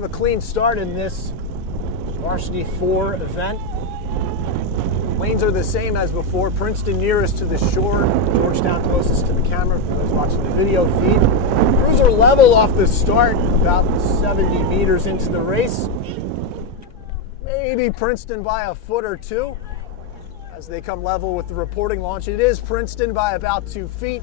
have a clean start in this Varsity 4 event. Lanes are the same as before. Princeton nearest to the shore, Georgetown closest to the camera for those watching the video feed. Crews are level off the start, about 70 meters into the race. Maybe Princeton by a foot or two as they come level with the reporting launch. It is Princeton by about 2 feet.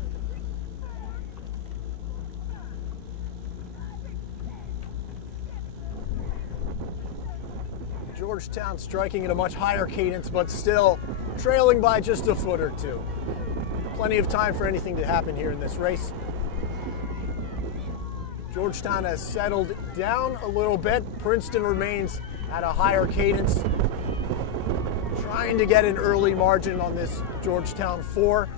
Georgetown striking at a much higher cadence, but still trailing by just a foot or two. Plenty of time for anything to happen here in this race. Georgetown has settled down a little bit. Princeton remains at a higher cadence, trying to get an early margin on this Georgetown 4.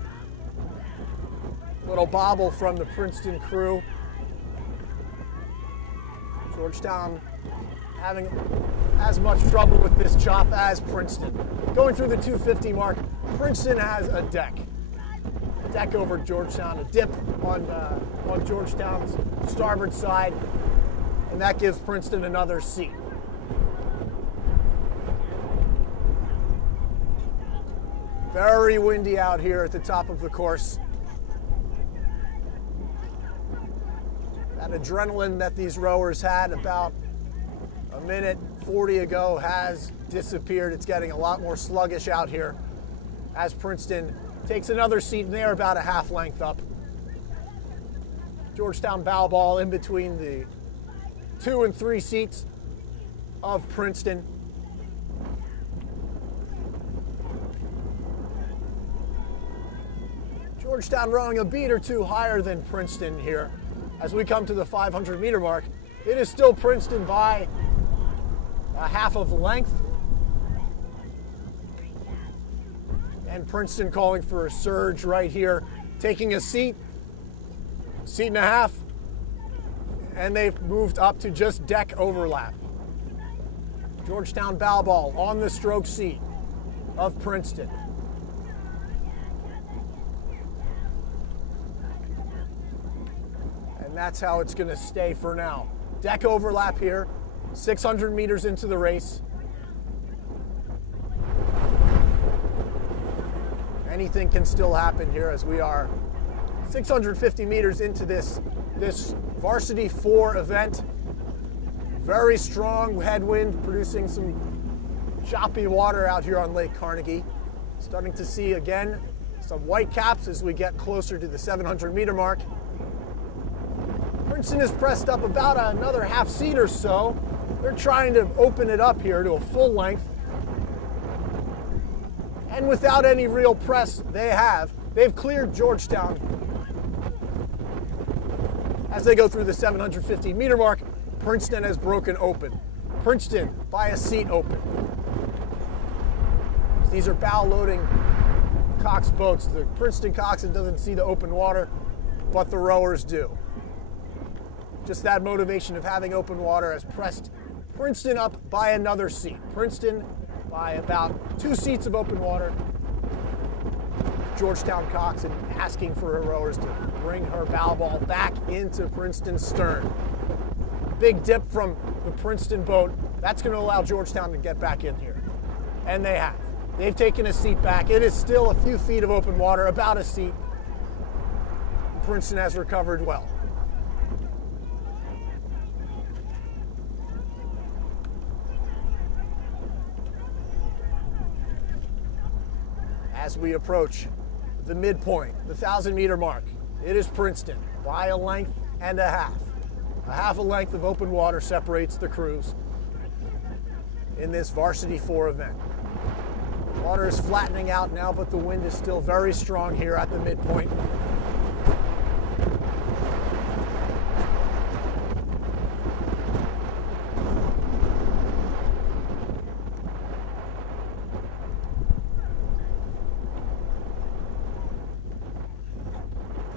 Little bobble from the Princeton crew. Georgetown having as much trouble with this chop as Princeton. Going through the 250 mark, Princeton has a deck. Deck over Georgetown, a dip on Georgetown's starboard side, and that gives Princeton another seat. Very windy out here at the top of the course. That adrenaline that these rowers had about a minute 40 ago has disappeared. It's getting a lot more sluggish out here as Princeton takes another seat, and they're about a half length up. Georgetown bow ball in between the 2 and 3 seats of Princeton. Georgetown rowing a beat or two higher than Princeton here. As we come to the 500 meter mark, it is still Princeton by a half of length. And Princeton calling for a surge right here, taking a seat and a half, and they've moved up to just deck overlap. Georgetown bow ball on the stroke seat of Princeton. And that's how it's going to stay for now. Deck overlap here, 600 meters into the race. Anything can still happen here as we are 650 meters into this Varsity 4 event. Very strong headwind producing some choppy water out here on Lake Carnegie. Starting to see again some white caps as we get closer to the 700 meter mark. Princeton is pressed up about another half seat or so. They're trying to open it up here to a full length. And without any real press, they've cleared Georgetown. As they go through the 750 meter mark, Princeton has broken open. Princeton by a seat open. These are bow loading Cox boats. The Princeton coxswain doesn't see the open water, but the rowers do. Just that motivation of having open water has pressed Princeton up by another seat. Princeton by about 2 seats of open water. Georgetown coxswain asking for her rowers to bring her bow ball back into Princeton's stern. Big dip from the Princeton boat. That's going to allow Georgetown to get back in here. And they have. They've taken a seat back. It is still a few feet of open water, about a seat. Princeton has recovered well. As we approach the midpoint, the 1,000 meter mark, it is Princeton by a length and a half. A half a length of open water separates the crews in this Varsity 4 event. Water is flattening out now, but the wind is still very strong here at the midpoint.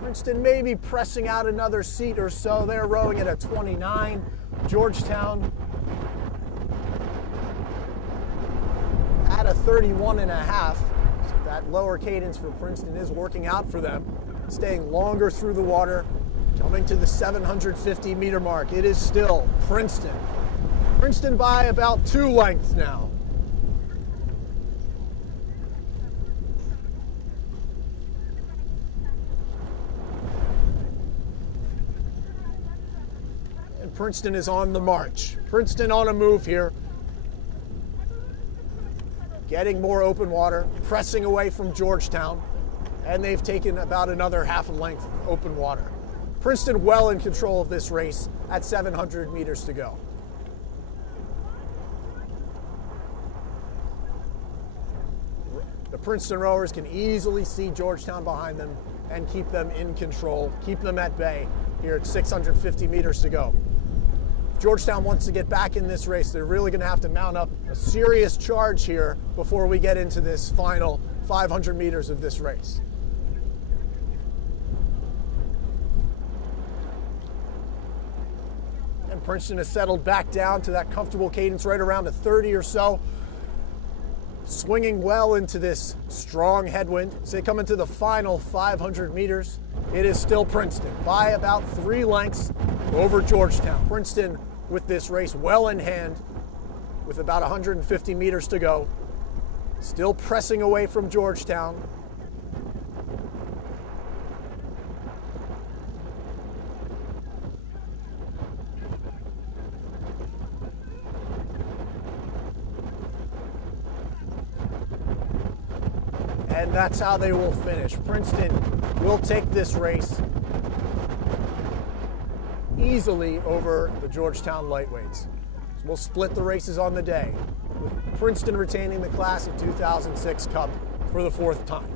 Princeton may be pressing out another seat or so. They're rowing at a 29. Georgetown at a 31 and a half. So that lower cadence for Princeton is working out for them. Staying longer through the water. Coming to the 750 meter mark. It is still Princeton Princeton by about 2 lengths now. And Princeton is on the march. Princeton on a move here. Getting more open water, pressing away from Georgetown, and they've taken about another half a length of open water. Princeton well in control of this race at 700 meters to go. The Princeton rowers can easily see Georgetown behind them and keep them in control, keep them at bay here at 650 meters to go. If Georgetown wants to get back in this race, they're really going to have to mount up a serious charge here before we get into this final 500 meters of this race. And Princeton has settled back down to that comfortable cadence right around a 30 or so. Swinging well into this strong headwind. As they come into the final 500 meters, it is still Princeton by about 3 lengths over Georgetown. Princeton with this race well in hand with about 150 meters to go. Still pressing away from Georgetown. And that's how they will finish. Princeton will take this race easily over the Georgetown lightweights. So we'll split the races on the day, with Princeton retaining the class of 2006 Cup for the 4th time.